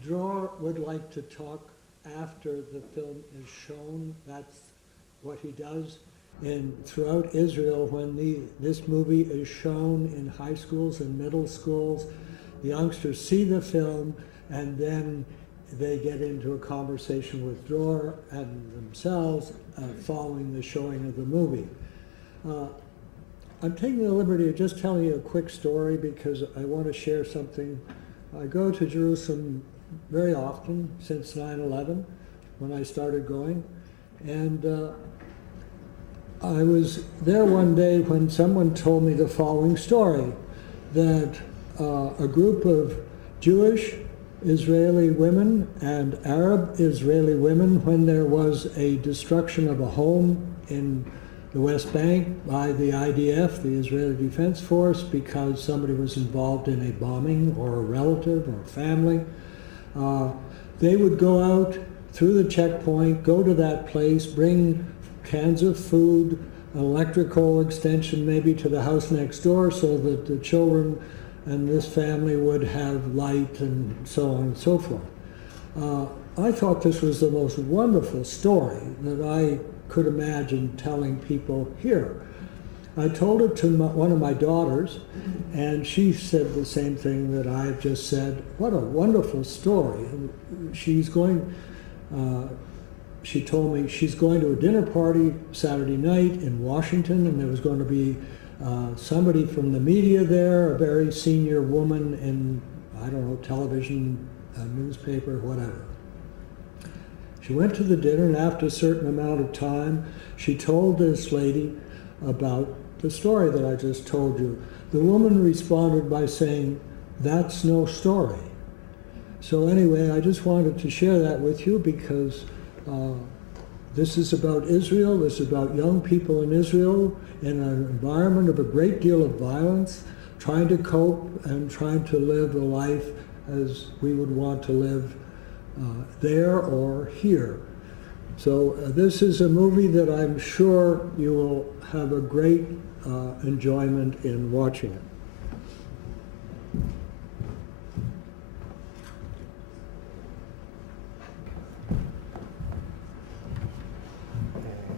Dror would like to talk after the film is shown. That's what he does. And throughout Israel, when this movie is shown in high schools and middle schools, the youngsters see the film and then they get into a conversation with Dror and themselves following the showing of the movie. I'm taking the liberty of just telling you a quick story because I want to share something. I go to Jerusalem very often since 9/11 when I started going. And I was there one day when someone told me the following story, that a group of Jewish Israeli women and Arab Israeli women, when there was a destruction of a home in the West Bank by the IDF, the Israeli Defense Force, because somebody was involved in a bombing or a relative or a family, they would go out through the checkpoint, go to that place, bring cans of food, electrical extension maybe to the house next door so that the children and this family would have light and so on and so forth. I thought this was the most wonderful story that I could imagine telling people here. I told it to one of my daughters, and she said the same thing that I've just said. What a wonderful story. She's going, she told me she's going to a dinner party Saturday night in Washington, and there was going to be somebody from the media there, a very senior woman in, I don't know, television, newspaper, whatever. She went to the dinner, and after a certain amount of time, she told this lady about the story that I just told you. The woman responded by saying, "That's no story." So anyway, I just wanted to share that with you because this is about Israel. This is about young people in Israel in an environment of a great deal of violence, trying to cope and trying to live a life as we would want to live there or here. So this is a movie that I'm sure you will have a great enjoyment in watching it.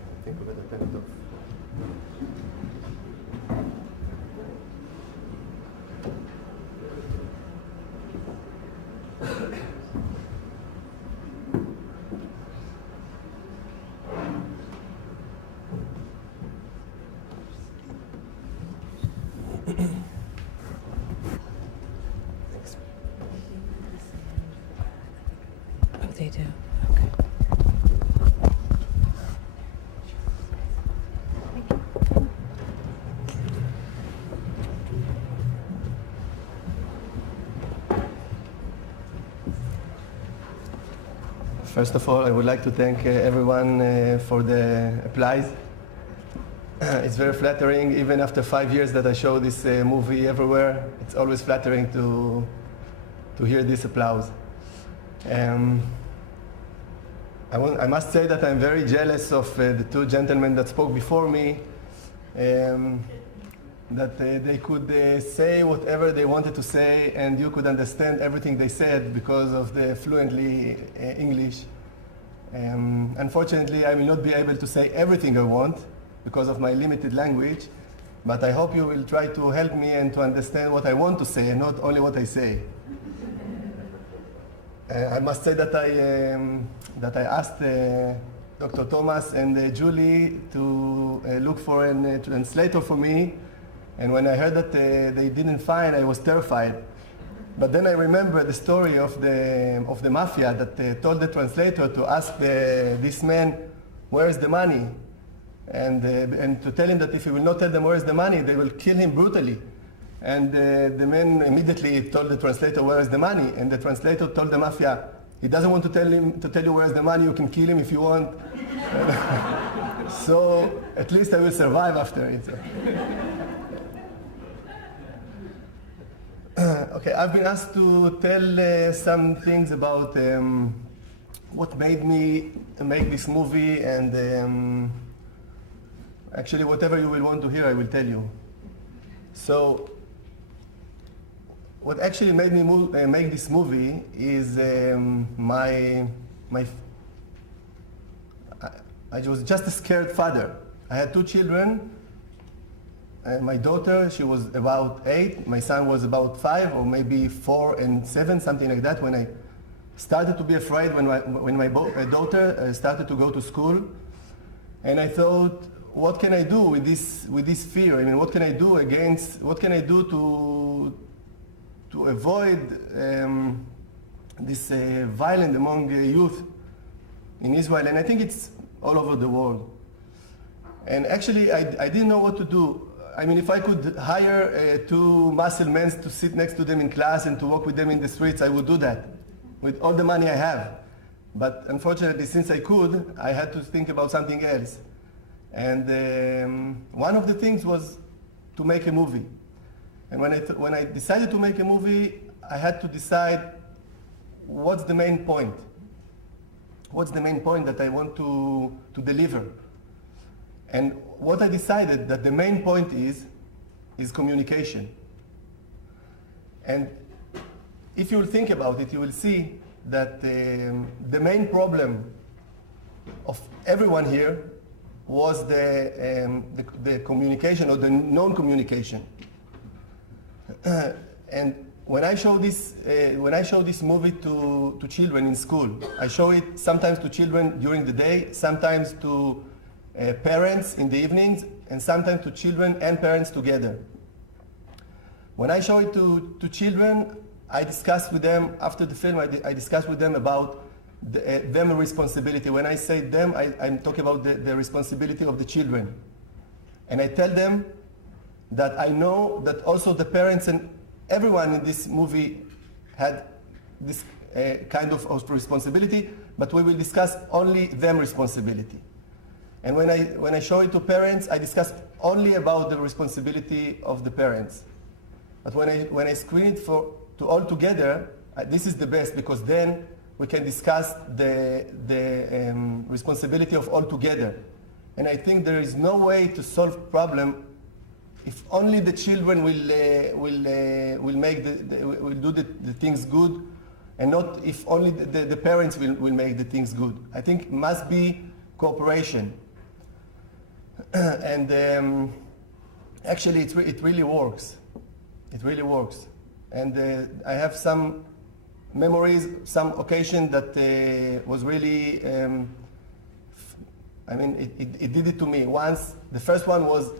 I think we better turn it off. Thanks. Oh, they do. Okay. First of all, I would like to thank everyone for the applause. It's very flattering, even after 5 years that I show this movie everywhere. It's always flattering to hear this applause. I must say that I'm very jealous of the two gentlemen that spoke before me, that they could say whatever they wanted to say and you could understand everything they said because of the fluently English. Unfortunately, I will not be able to say everything I want because of my limited language, but I hope you will try to help me and to understand what I want to say and not only what I say. I must say that I asked Dr. Thomas and Julie to look for a translator for me, and when I heard that they didn't find, I was terrified. But then I remember the story of the mafia that told the translator to ask this man, "Where is the money?" And to tell him that if he will not tell them where is the money, they will kill him brutally. And the man immediately told the translator, "Where is the money?" And the translator told the mafia, "He doesn't want to tell you where is the money. You can kill him if you want." So at least I will survive after it. Okay, I've been asked to tell some things about what made me make this movie, and actually whatever you will want to hear, I will tell you. So what actually made me make this movie is I was just a scared father. I had 2 children. My daughter, she was about 8. My son was about 5, or maybe 4 and 7, something like that. When I started to be afraid, when my daughter started to go to school, and I thought, what can I do with this fear? I mean, what can I do to avoid this violence among youth in Israel? And I think it's all over the world. And actually, I didn't know what to do. I mean, if I could hire 2 muscle men to sit next to them in class and to walk with them in the streets, I would do that with all the money I have. But unfortunately, since I could, I had to think about something else. And one of the things was to make a movie. And when I decided to make a movie, I had to decide what's the main point. What's the main point that I want to deliver? And what I decided that the main point is communication. And if you will think about it, you will see that the main problem of everyone here was the communication or the non-communication. And when I show this movie to children in school, I show it sometimes to children during the day, sometimes to parents in the evenings, and sometimes to children and parents together. When I show it to children, I discuss with them, after the film, I discuss with them about them responsibility. When I say them, I'm talking about the responsibility of the children. And I tell them that I know that also the parents and everyone in this movie had this kind of responsibility, but we will discuss only them responsibility. And when I show it to parents, I discuss only about the responsibility of the parents. But when I screen it to all together, this is the best, because then we can discuss the responsibility of all together. And I think there is no way to solve problem if only the children will do the things good, and not if only the parents will make the things good. I think it must be cooperation. And actually, it really works. It really works. And I have some memories, some occasion that was really, I mean, it did it to me. Once, the first one was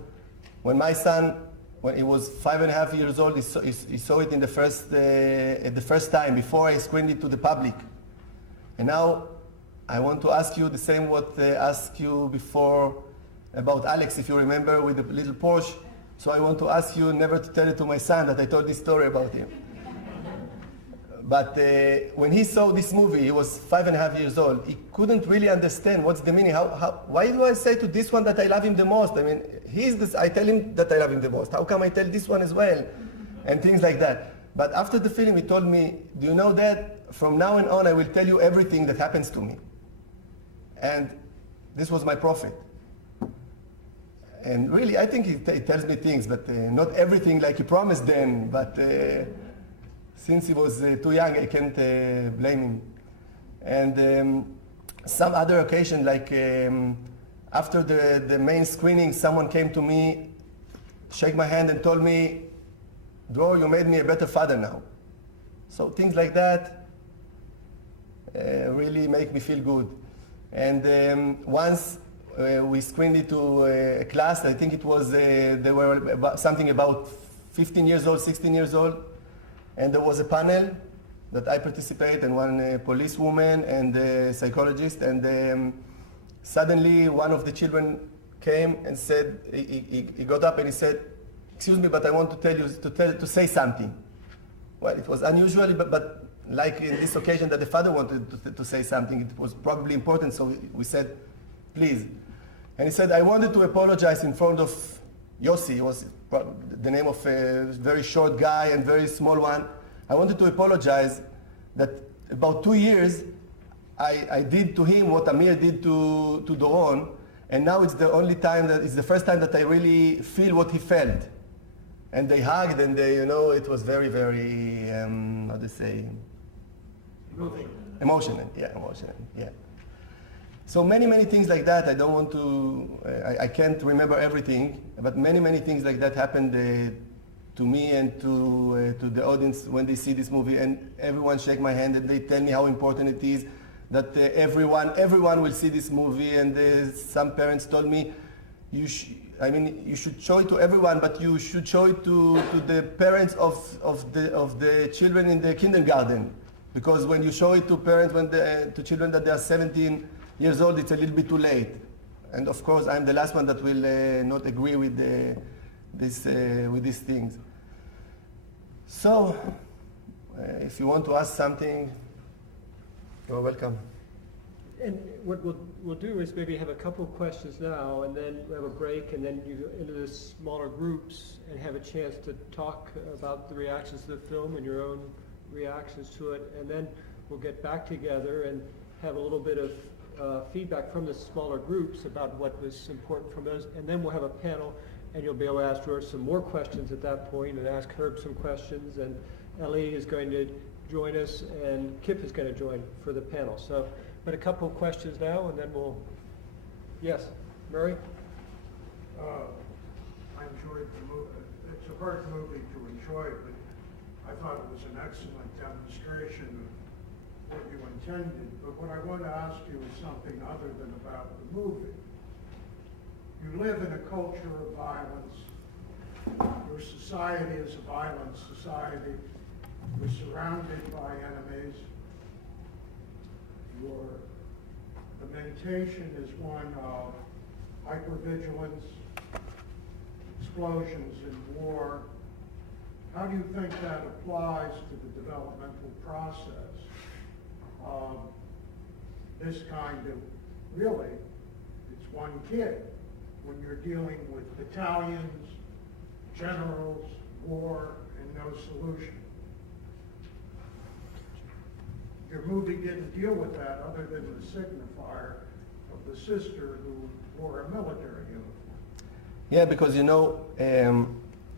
when my son, when he was 5.5 years old, he saw it in the first time, before I screened it to the public. And now I want to ask you the same what I asked you before about Alex, if you remember, with the little Porsche. So I want to ask you never to tell it to my son that I told this story about him. But when he saw this movie, he was 5.5 years old, he couldn't really understand what's the meaning. Why do I say to this one that I love him the most? I mean, I tell him that I love him the most. How come I tell this one as well? And things like that. But after the film, he told me, do you know that from now on I will tell you everything that happens to me. And this was my prophet. And really, I think he tells me things, but not everything like he promised then. But since he was too young, I can't blame him. And some other occasion, like after the main screening, someone came to me, shake my hand and told me, Dror, you made me a better father now. So things like that really make me feel good. And once we screened it to a class, I think it was, they were something about 15 years old, 16 years old. And there was a panel that I participated, and one policewoman and a psychologist. And suddenly one of the children came and said, he got up and he said, excuse me, but I want to tell you, to say something. Well, it was unusual, but like in this occasion that the father wanted to say something, it was probably important, so we said, please. And he said, I wanted to apologize in front of Yossi. He was the name of a very short guy and very small one. I wanted to apologize that about 2 years I did to him what Amir did to Doron, and now it's the first time that I really feel what he felt. and they hugged, and they, you know, it was very, very, how do you say? Emotional, yeah. So many things like that. I don't want to, I can't remember everything, but many things like that happened to me and to the audience when they see this movie, and everyone shake my hand and they tell me how important it is that everyone will see this movie, and some parents told me, you should show it to everyone, but you should show it to the parents of the children in the kindergarten, because when you show it to parents to children that they are 17 years old, it's a little bit too late. And of course, I'm the last one that will not agree with these things. So, if you want to ask something, you're welcome. And what we'll do is maybe have a couple of questions now, and then we'll have a break, and then you go into the smaller groups and have a chance to talk about the reactions to the film and your own reactions to it, and then we'll get back together and have a little bit of feedback from the smaller groups about what was important from those, and then we'll have a panel, and you'll be able to ask George some more questions at that point, and ask Herb some questions, and Ellie is going to join us, and Kip is going to join for the panel. So, but a couple of questions now, and then we'll, yes, Murray? I enjoyed the movie. It's a hard movie to enjoy, but I thought it was an excellent demonstration of what you intended. But what I want to ask you is something other than about the movie. You live in a culture of violence. Your society is a violent society. You're surrounded by enemies. The mentation is one of hypervigilance, explosions in war. How do you think that applies to the developmental process of this kind of, really, it's one kid, when you're dealing with battalions, generals, war, and no solution? Your movie didn't deal with that other than the signifier of the sister who wore a military uniform. Yeah, because you know,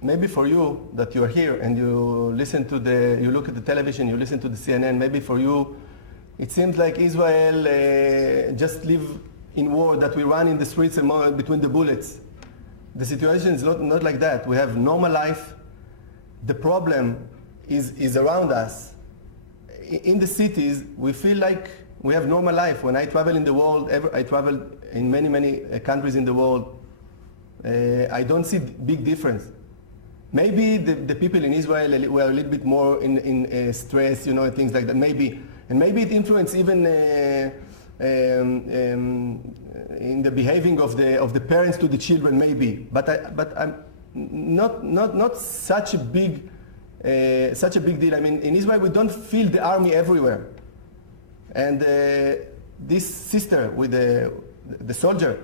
maybe for you that you are here and you listen to you look at the television, you listen to the CNN, maybe for you, it seems like Israel just live in war, that we run in the streets and between the bullets. The situation is not like that. We have normal life. The problem is around us. In the cities, we feel like we have normal life. When I travel in the world, I travel in many countries in the world, I don't see big difference. Maybe the people in Israel were a little bit more in stress, you know, and things like that. Maybe it influenced even in the behaving of the parents to the children. Maybe, but I'm not such a big deal. I mean, in Israel we don't feel the army everywhere, and this sister with the soldier.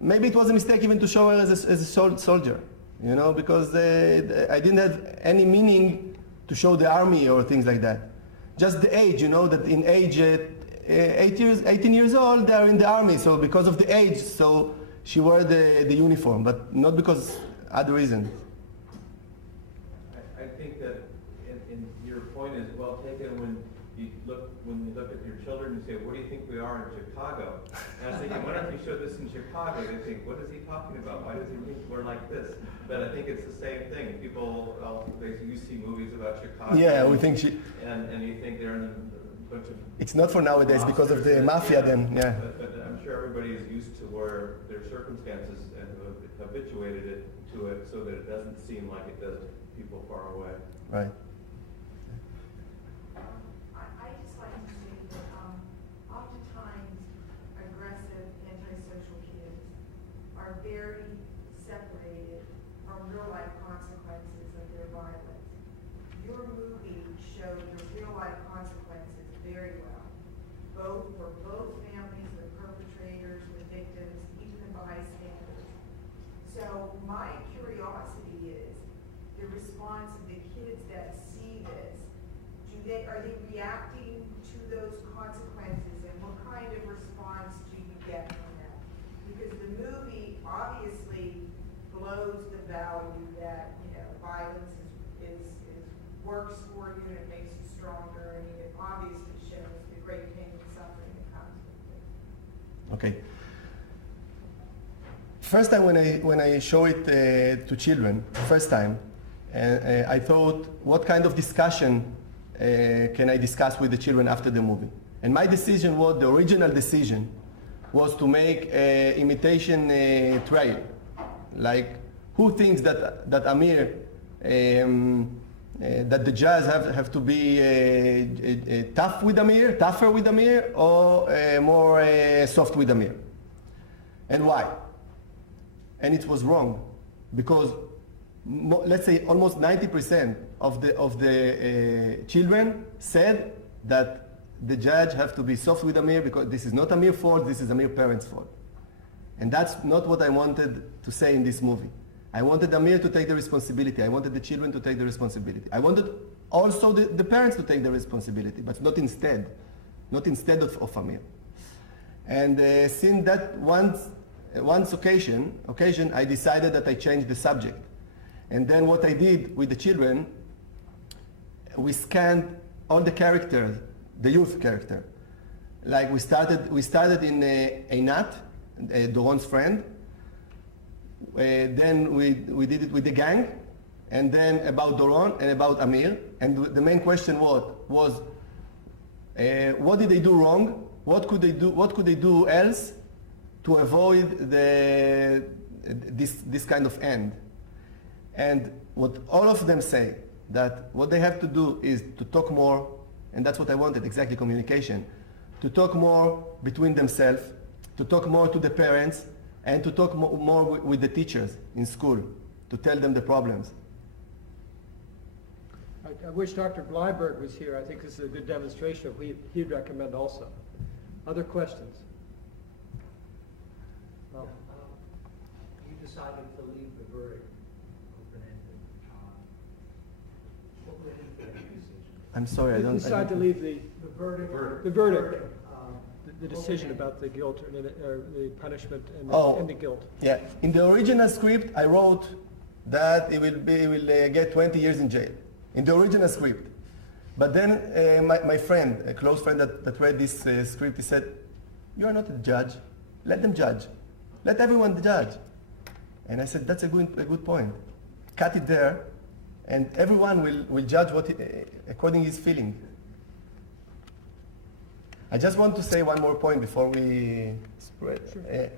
Maybe it was a mistake even to show her as a soldier, you know, because I didn't have any meaning to show the army or things like that. Just the age, you know, that in age 18 years old, they are in the army. So because of the age, so she wore the uniform, but not because other reasons. I think that in your point is well taken when you look at your children and say, what do you think we are in Chicago? And I was thinking, what if you showed this in Chicago? They think, what is he talking about? Why does he think we're like this? But I think it's the same thing. People, you see movies about Chicago. Yeah, we think and you think they're in a bunch of. It's not for nowadays because of the mafia. Then, yeah. But I'm sure everybody is used to where their circumstances and have habituated it to it, so that it doesn't seem like it does to people far away. Right. I just like to say that oftentimes aggressive, antisocial kids are very separated from real-life consequences of their violence. Your movie showed the real-life consequences very well, both for both families, the perpetrators, the victims, even the bystanders. So my curiosity is the response of the kids that see this. Are they reacting to those consequences, and what kind of response do you get from them? Because the movie obviously blows blows the value that, you know, violence is works for you and it makes you stronger, and it obviously shows the great pain and suffering that comes with it. Okay. First time when I show it to children, first time, I thought, what kind of discussion can I discuss with the children after the movie? And my decision was, the original decision was to make an imitation trial. Like, who thinks that Amir, that the judge have to be tougher with Amir, or more soft with Amir? And why? And it was wrong, because let's say almost 90% of the children said that the judge have to be soft with Amir because this is not Amir's fault, this is Amir's parents' fault. And that's not what I wanted to say in this movie. I wanted Amir to take the responsibility. I wanted the children to take the responsibility. I wanted also the parents to take the responsibility, but not instead of Amir. And since that once occasion, I decided that I changed the subject. And then what I did with the children, we scanned all the characters, the youth character. Like we started in Einat, Doron's friend. Then we did it with the gang, and then about Doron and about Amir. And the main question was what did they do wrong? What could they do else to avoid this kind of end? And what all of them say, that what they have to do is to talk more, and that's what I wanted, exactly, communication. To talk more between themselves, to talk more to the parents, and to talk more with the teachers in school, to tell them the problems. I wish Dr. Bleiberg was here. I think this is a good demonstration of what he'd recommend also. Other questions? Oh. You decided to leave the verdict open-ended. What went into that decision? I'm sorry, I You don't. decided to leave the Verdict. verdict, Um, the decision about the guilt or the punishment and Oh. and the guilt. Yeah, in the original script, I wrote that he will get 20 years in jail. In the original script. But then my friend, a close friend that read this script, he said, "You are not a judge. Let them judge. Let everyone judge." And I said, "That's a good point. Cut it there, and everyone will judge according to his feeling." I just want to say one more point before we spread. Sure.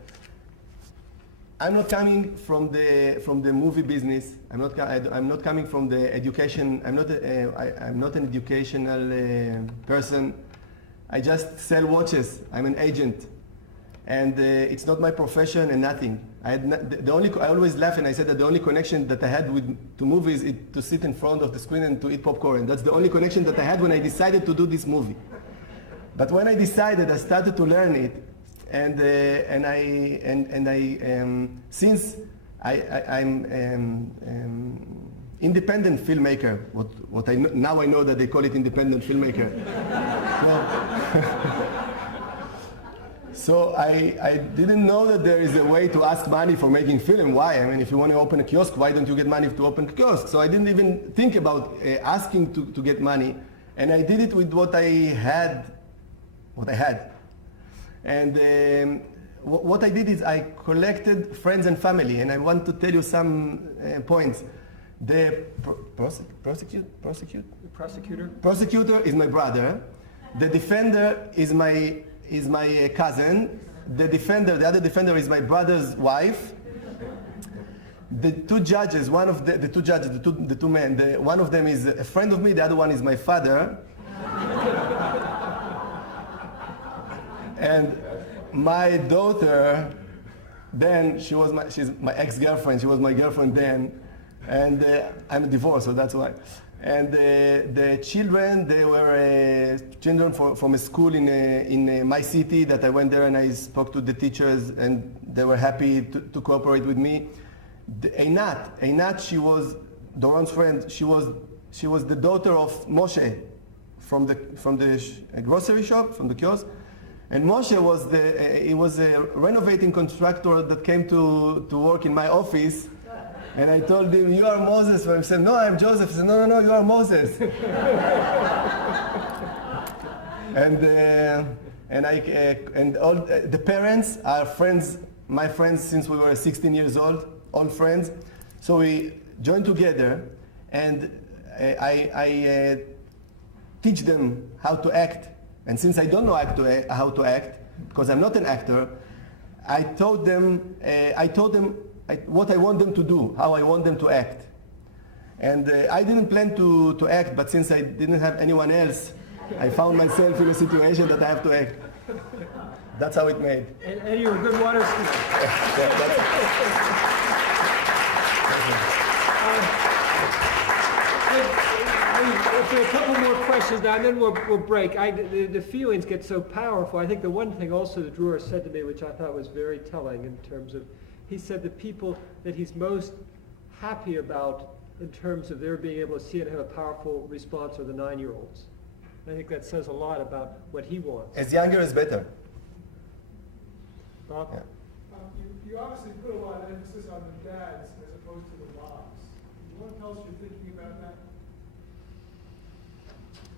I'm not coming from the movie business. I'm not coming from the education. I'm not an educational person. I just sell watches. I'm an agent, and it's not my profession and nothing. I always laugh and I said that the only connection that I had to movies is to sit in front of the screen and to eat popcorn. That's the only connection that I had when I decided to do this movie. But when I decided, I started to learn it. Since I'm independent filmmaker, what I now I know that they call it independent filmmaker. So I didn't know that there is a way to ask money for making film. Why? I mean, if you want to open a kiosk, why don't you get money to open a kiosk? So I didn't even think about asking to get money, and I did it with what I had. And what I did is I collected friends and family, and I want to tell you some points. The prosecutor is my brother. The defender is my cousin. The other defender is my brother's wife. The two judges, the two men, one of them is a friend of me, the other one is my father. And my daughter, then she's my ex-girlfriend. She was my girlfriend then, and I'm divorced, so that's why. And the children, they were children from a school in my city that I went there and I spoke to the teachers, and they were happy to cooperate with me. Einat, she was Doron's friend. She was the daughter of Moshe from the grocery shop, from the kiosk. And Moshe was a renovating contractor that came to work in my office And I told him, "You are Moses." He said, "No, I'm Joseph." He said, "No, no, no, you are Moses." and all the parents are friends, my friends since we were 16 years old, all friends. So we joined together, and I teach them how to act. And since I don't know how to act, because I'm not an actor, I told them what I want them to do, how I want them to act. And I didn't plan to act, but since I didn't have anyone else, I found myself in a situation that I have to act. That's how it made. And you're a good water skier. A couple more questions now, and then we'll break. The feelings get so powerful. I think the one thing also that Dror said to me, which I thought was very telling in terms of, he said the people that he's most happy about in terms of their being able to see and have a powerful response are the 9-year-olds. I think that says a lot about what he wants. As younger is better. Bob? Yeah. You obviously put a lot of emphasis on the dads as opposed to the moms. Do you want to tell us your thinking about that?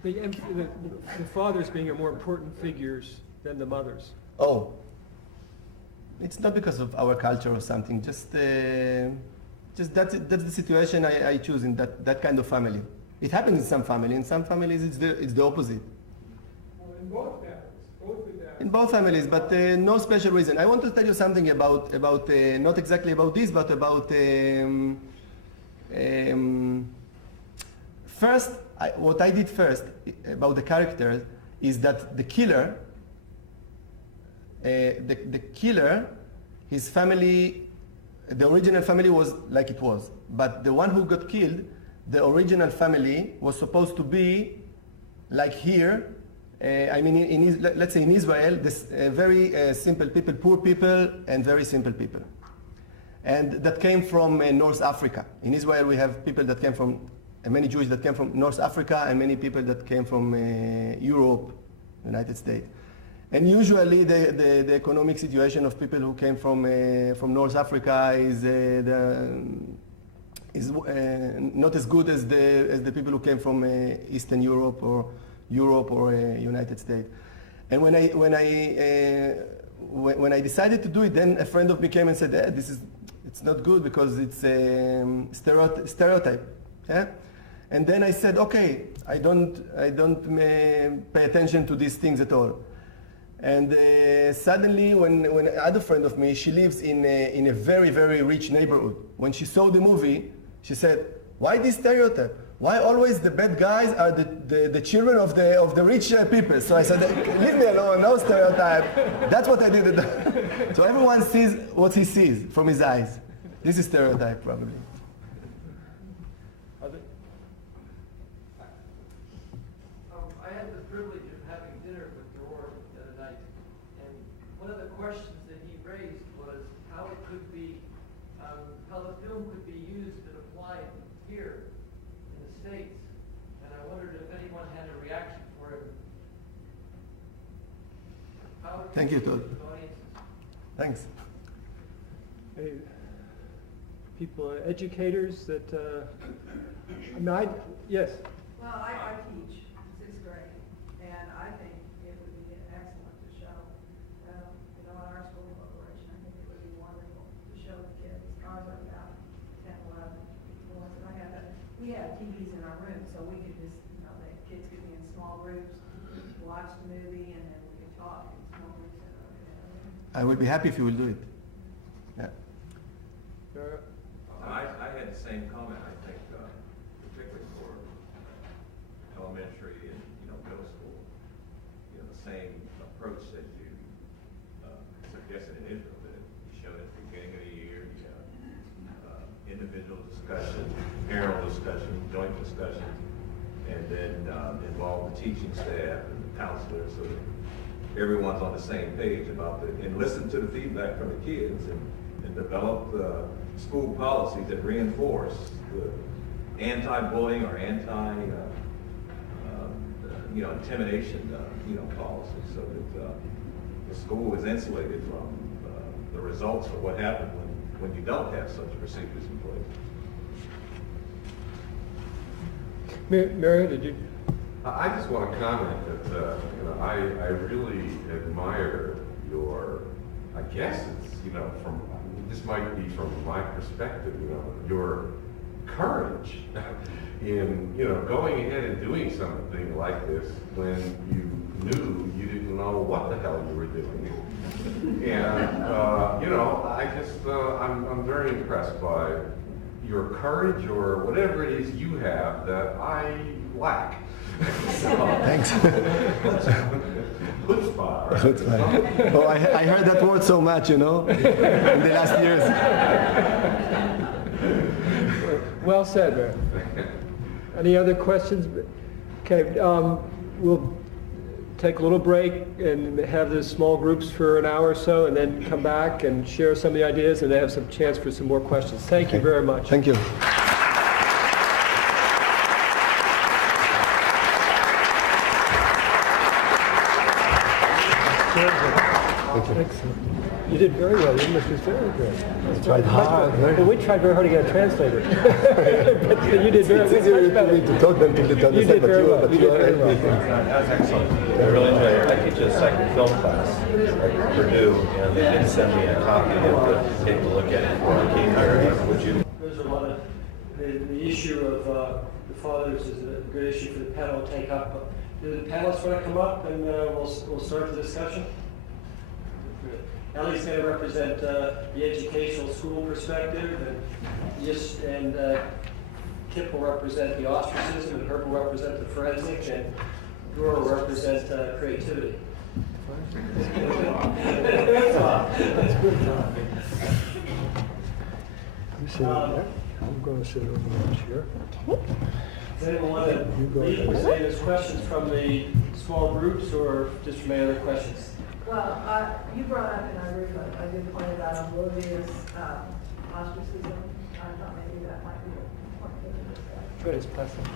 The fathers being more important figures than the mothers. Oh, it's not because of our culture or something. Just that's the situation I choose in that kind of family. It happens in some family. In some families, it's the opposite. Well, in both families, both the dads. In both families, but no special reason. I want to tell you something about not exactly about this, but about first. What I did first about the characters is that the killer, his family, the original family was like it was, but the one who got killed, the original family was supposed to be like here. I mean, let's say in Israel, this very simple people, poor people, and very simple people, and that came from North Africa. In Israel, we have people that came from. Many Jews that came from North Africa and many people that came from Europe, United States. And usually the economic situation of people who came from North Africa is not as good as the people who came from Eastern Europe or United States. And when I decided to do it, then a friend of me came and said, it's not good because it's stereotype. Yeah? And then I said, okay, I don't pay attention to these things at all. And suddenly, when another friend of me, she lives in a very, very rich neighborhood. When she saw the movie, she said, why this stereotype? Why always the bad guys are the children of the rich people? So I said, leave me alone, no stereotype. That's what I did. So everyone sees what he sees from his eyes. This is stereotype, probably. I had the privilege of having dinner with Dror the other night, and one of the questions that he raised was how it could be, how the film could be used and applied here in the States. And I wondered if anyone had a reaction for him. How it Thank you, Todd. with audiences. Thanks. Any people, educators that, yes? Well, I teach 6th grade, and I think it would be excellent to show, in our school corporation, I think it would be wonderful to show the kids. Ours are about 10, 11, the ones that I have. We have TVs in our room, so we could just, the kids could be in small groups, watch the movie, and then we could talk in small groups in our room. I would be happy if you will do it. Yeah. I had the same comment, I think, particularly for elementary and, middle school. The same approach that you suggested in Israel, that you showed at the beginning of the year, individual discussion, parental discussion, joint discussion, and then involve the teaching staff and the counselors so that everyone's on the same page about and listen to the feedback from the kids and develop school policies that reinforce the anti-bullying or intimidation, policies, so that the school is insulated from the results of what happened when you don't have such procedures in place. Mario, did you? I just want to comment that I really admire your, I guess it's, from, this might be from my perspective, your courage in, going ahead and doing something like this when you knew you didn't know what the hell you were doing. And, I just, I'm very impressed by your courage or whatever it is you have that I lack. Thanks. Chutzpah, right? Chutzpah. Oh, I heard that word so much, in the last years. Well said, Mayor. Any other questions? Okay, we'll take a little break and have the small groups for an hour or so, and then come back and share some of the ideas, and then have some chance for some more questions. Thank you very much. Thank you. Excellent. You did very well. Your English was very good. I tried hard. Well, we tried very hard to get a translator. But you did very well. It's easier for me to talk than to understand, You did very well. but You you did are very well. That was excellent. I really enjoyed it. I teach a second film class at Purdue, and they did send me a copy to take a look at it before I came here. Would you? There's a lot of, the issue of the fathers is a good issue for the panel to take up. Do the panelists want to come up, and we'll start the discussion? Ellie's going to represent the educational school perspective, and Kip will represent the ostracism, and Herb will represent the forensic, and Drew will represent creativity. That's good job. You sit over there. I'm going to sit over here. Does anyone want to lead with any of those questions from the small groups, or just from any other questions? Well, you brought up, and I did point it out, oblivious ostracism. I thought maybe that might be a point to discuss. Good, it's pleasant.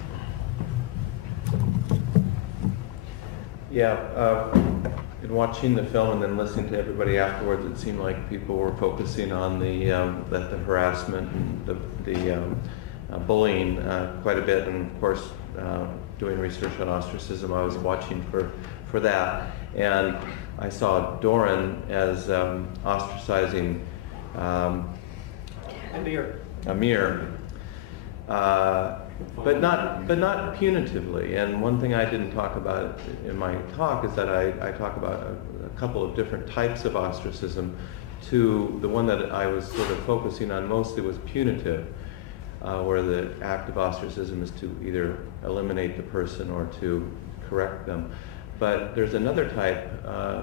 Yeah, in watching the film and then listening to everybody afterwards, it seemed like people were focusing on the harassment and the bullying quite a bit, and of course, doing research on ostracism, I was watching for that, and I saw Doran as ostracizing Amir, but not punitively. And one thing I didn't talk about in my talk is that I talk about a couple of different types of ostracism. The one that I was sort of focusing on mostly was punitive, where the act of ostracism is to either eliminate the person or to correct them. But there's another type,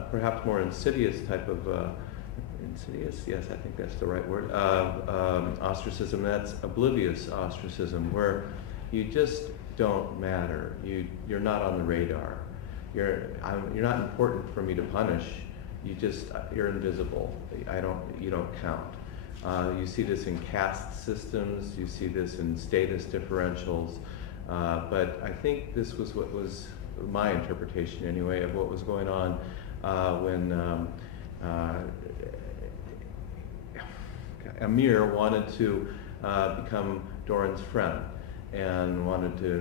perhaps more insidious type of, insidious, yes, I think that's the right word, ostracism. That's oblivious ostracism, where you just don't matter. You're not on the radar. You're not important for me to punish. You're invisible. You don't count. You see this in caste systems. You see this in status differentials. But I think this was what was my interpretation anyway of what was going on when Amir wanted to become Doran's friend and wanted to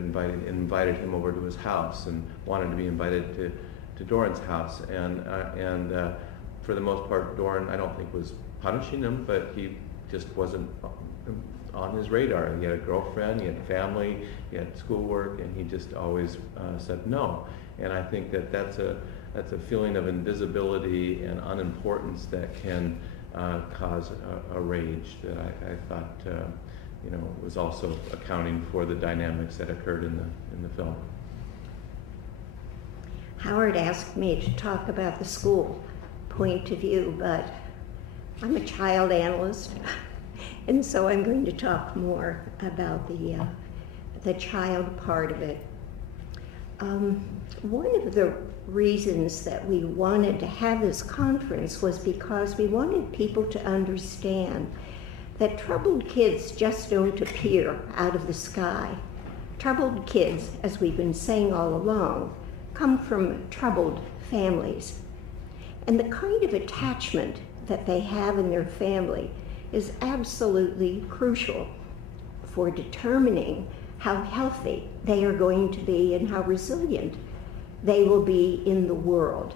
invited him over to his house and wanted to be invited to Doran's house, and for the most part Doran I don't think was punishing him, but he just wasn't on his radar. He had a girlfriend, he had family, he had schoolwork, and he just always said no. And I think that's a feeling of invisibility and unimportance that can cause a rage that I thought was also accounting for the dynamics that occurred in the film. Howard asked me to talk about the school point of view, but I'm a child analyst. And so I'm going to talk more about the child part of it. One of the reasons that we wanted to have this conference was because we wanted people to understand that troubled kids just don't appear out of the sky. Troubled kids, as we've been saying all along, come from troubled families. And the kind of attachment that they have in their family is absolutely crucial for determining how healthy they are going to be and how resilient they will be in the world.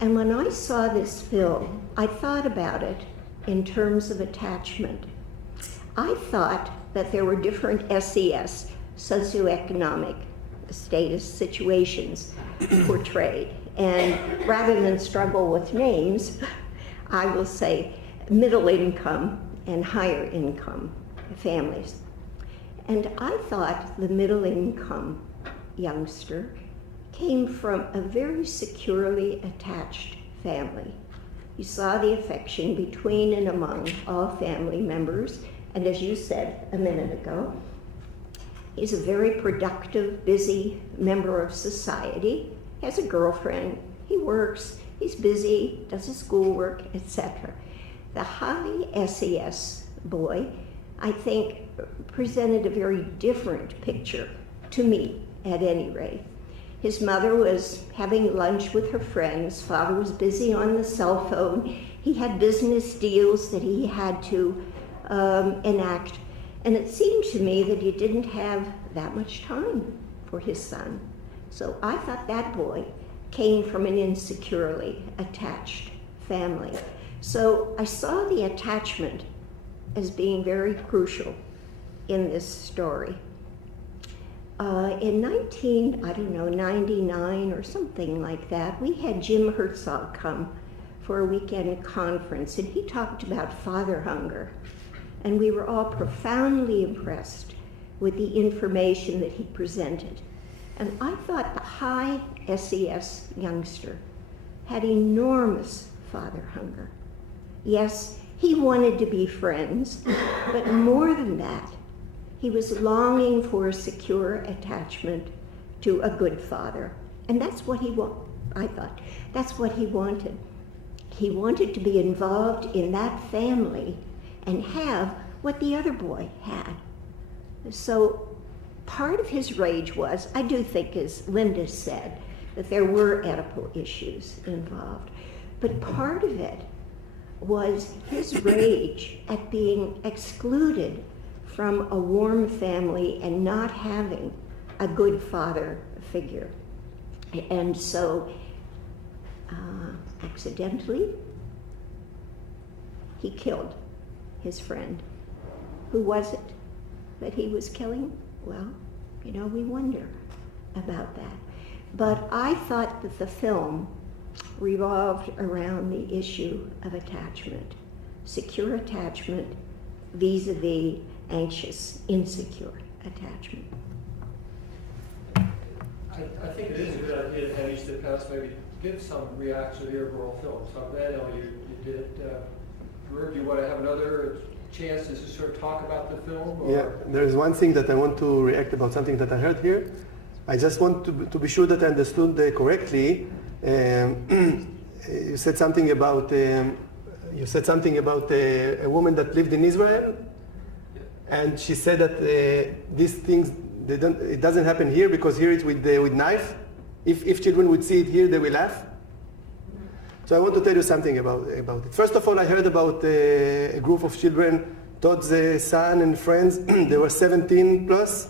And when I saw this film, I thought about it in terms of attachment. I thought that there were different SES, socioeconomic status situations, portrayed. And rather than struggle with names, I will say middle income and higher income families. And I thought the middle income youngster came from a very securely attached family. You saw the affection between and among all family members, and as you said a minute ago, he's a very productive, busy member of society, has a girlfriend, he works, he's busy, does his schoolwork, etc. The high SES boy, I think, presented a very different picture, to me at any rate. His mother was having lunch with her friends, father was busy on the cell phone, he had business deals that he had to enact, and it seemed to me that he didn't have that much time for his son. So I thought that boy came from an insecurely attached family. So I saw the attachment as being very crucial in this story. In 99 or something like that, we had Jim Herzog come for a weekend conference, and he talked about father hunger. And we were all profoundly impressed with the information that he presented. And I thought the high SES youngster had enormous father hunger. Yes, he wanted to be friends, but more than that, he was longing for a secure attachment to a good father. And that's what he wanted, I thought. That's what he wanted. He wanted to be involved in that family and have what the other boy had. So part of his rage was, I do think, as Linda said, that there were Oedipal issues involved. But part of it was his rage at being excluded from a warm family and not having a good father figure. And so, accidentally, he killed his friend. Who was it that he was killing? Well, we wonder about that. But I thought that the film revolved around the issue of attachment, secure attachment vis-a-vis anxious, insecure attachment. I think it is a good idea to have each of the panelists maybe give some reaction to the overall film. So I'm glad, Ellie, you did it. Drew, do you want to have another chance to sort of talk about the film? Or? Yeah, there's one thing that I want to react about, something that I heard here. I just want to be sure that I understood correctly. You said something about a woman that lived in Israel, and she said that these things it doesn't happen here because here it's with knife. If children would see it here, they will laugh. So I want to tell you something about it. First of all, I heard about a group of children, Todd's son and friends. There were 17 plus,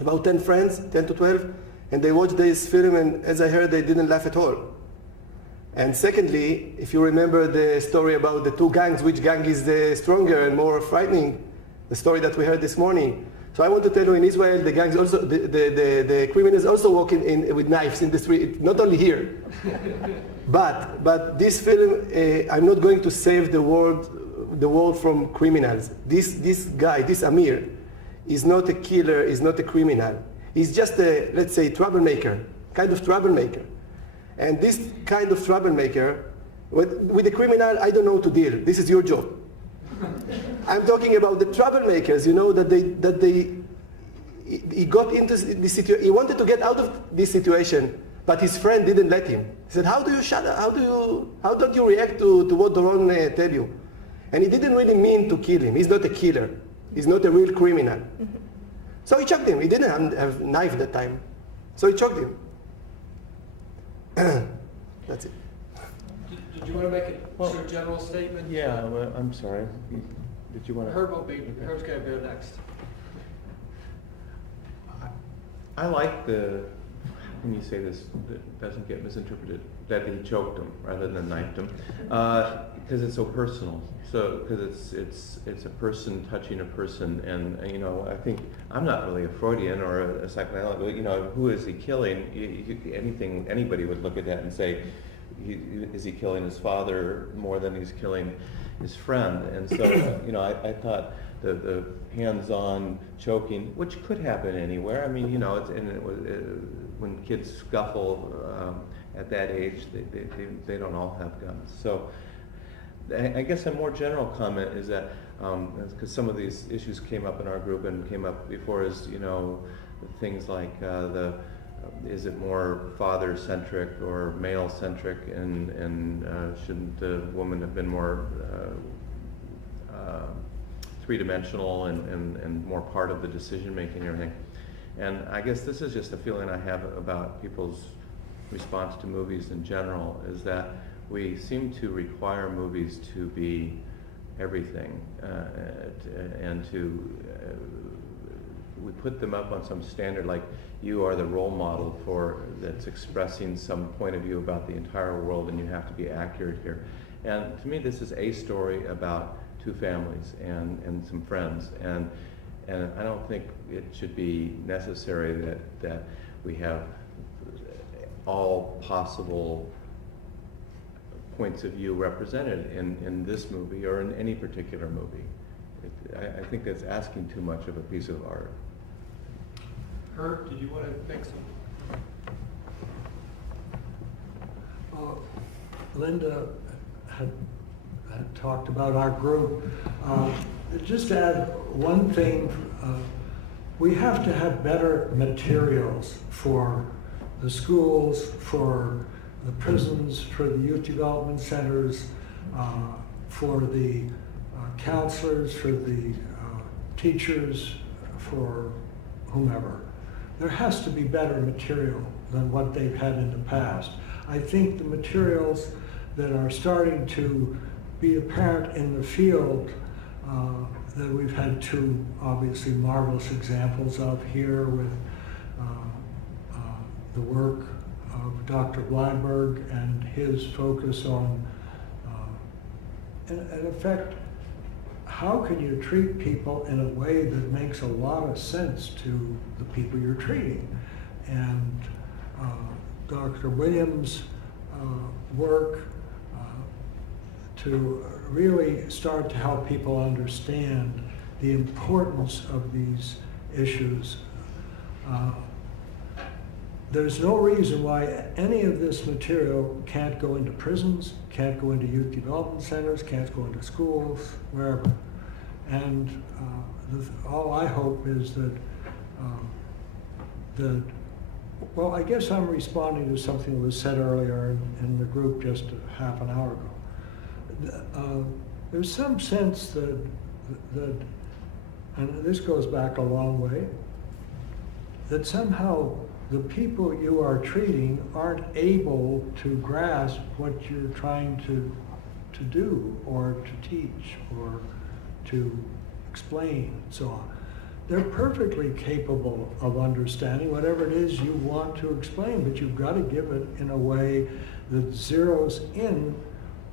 about 10 friends, 10 to 12, and they watched this film, and as I heard, they didn't laugh at all. And secondly, if you remember the story about the two gangs, which gang is stronger and more frightening, the story that we heard this morning. So I want to tell you, in Israel, the gangs also, the criminals also walk in with knives in the street, not only here. But this film, I'm not going to save the world from criminals. This guy, this Amir, is not a killer, is not a criminal. He's just a, let's say, troublemaker, kind of troublemaker. And this kind of troublemaker, with the criminal, I don't know to deal. This is your job. I'm talking about the troublemakers, he got into this situation, he wanted to get out of this situation, but his friend didn't let him. He said, how do you shut up? How don't you react to what Doron tell you? And he didn't really mean to kill him. He's not a killer. He's not a real criminal. So he choked him. He didn't have a knife that time. So he choked him. That's it. did you want to make a Well, sort of general statement? Yeah, well, I'm sorry. Did you want to? Herb's going to go next. I like how can you say this that doesn't get misinterpreted, that he choked him rather than knifed him, because it's so personal. So, because it's a person touching a person, and I think I'm not really a Freudian or a psychoanalyst. Who is he killing? Anybody would look at that and say, is he killing his father more than he's killing his friend? And so, I thought the hands-on choking, which could happen anywhere. I mean, when kids scuffle at that age, they don't all have guns. So, I guess a more general comment is that, because some of these issues came up in our group and came up before, is things like is it more father-centric or male-centric, and shouldn't the woman have been more three-dimensional and more part of the decision-making and everything? And I guess this is just a feeling I have about people's response to movies in general, is that we seem to require movies to be everything, and we put them up on some standard, like you are the role model that's expressing some point of view about the entire world, and you have to be accurate here. And to me, this is a story about two families and some friends, and I don't think it should be necessary that we have all possible points of view represented in this movie or in any particular movie. I think that's asking too much of a piece of art. Herb, did you want to make some? Linda had talked about our group. Just to add one thing, we have to have better materials for the schools, for the prisons, for the youth development centers, for the counselors, for the teachers, for whomever. There has to be better material than what they've had in the past. I think the materials that are starting to be apparent in the field, that we've had two obviously marvelous examples of here with the work of Dr. Bleinberg and his focus on, in effect, how can you treat people in a way that makes a lot of sense to the people you're treating? And Dr. Williams' work to really start to help people understand the importance of these issues. There's no reason why any of this material can't go into prisons, can't go into youth development centers, can't go into schools, wherever. And all I hope is that, well, I guess I'm responding to something that was said earlier in the group just a half an hour ago. There's some sense that, and this goes back a long way, that somehow the people you are treating aren't able to grasp what you're trying to do or to teach or to explain and so on. They're perfectly capable of understanding whatever it is you want to explain, but you've got to give it in a way that zeroes in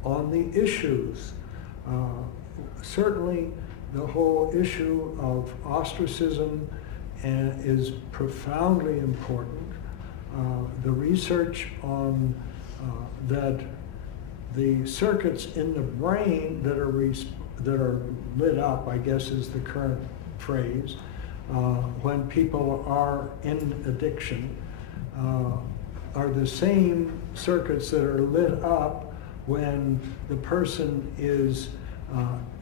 on the issues. Certainly the whole issue of ostracism is profoundly important. The research on that the circuits in the brain that are lit up, I guess is the current phrase, when people are in addiction, are the same circuits that are lit up when the person is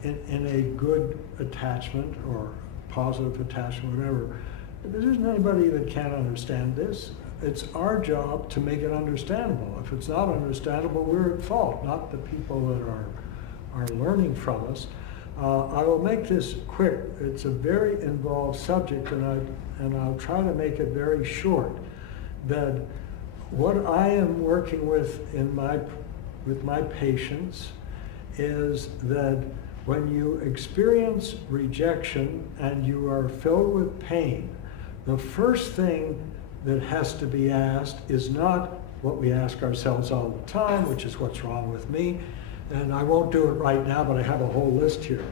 in a good attachment or positive attachment, whatever. There isn't anybody that can't understand this. It's our job to make it understandable. If it's not understandable, we're at fault, not the people that are learning from us. I will make this quick. It's a very involved subject, and I'll try to make it very short. That what I am working with in my with my patients is that when you experience rejection and you are filled with pain, the first thing that has to be asked is not what we ask ourselves all the time, which is what's wrong with me. And I won't do it right now, but I have a whole list here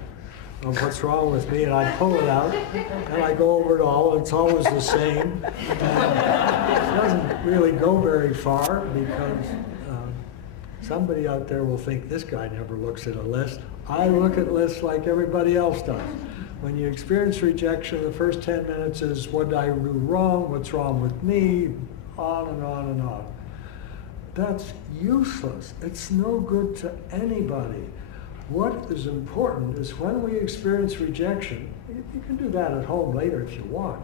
of what's wrong with me, and I pull it out and I go over it all, and it's always the same. And it doesn't really go very far because somebody out there will think this guy never looks at a list. I look at lists like everybody else does. When you experience rejection, the first 10 minutes is what did I do wrong, what's wrong with me, on and on and on. That's useless. It's no good to anybody. What is important is when we experience rejection, you can do that at home later if you want,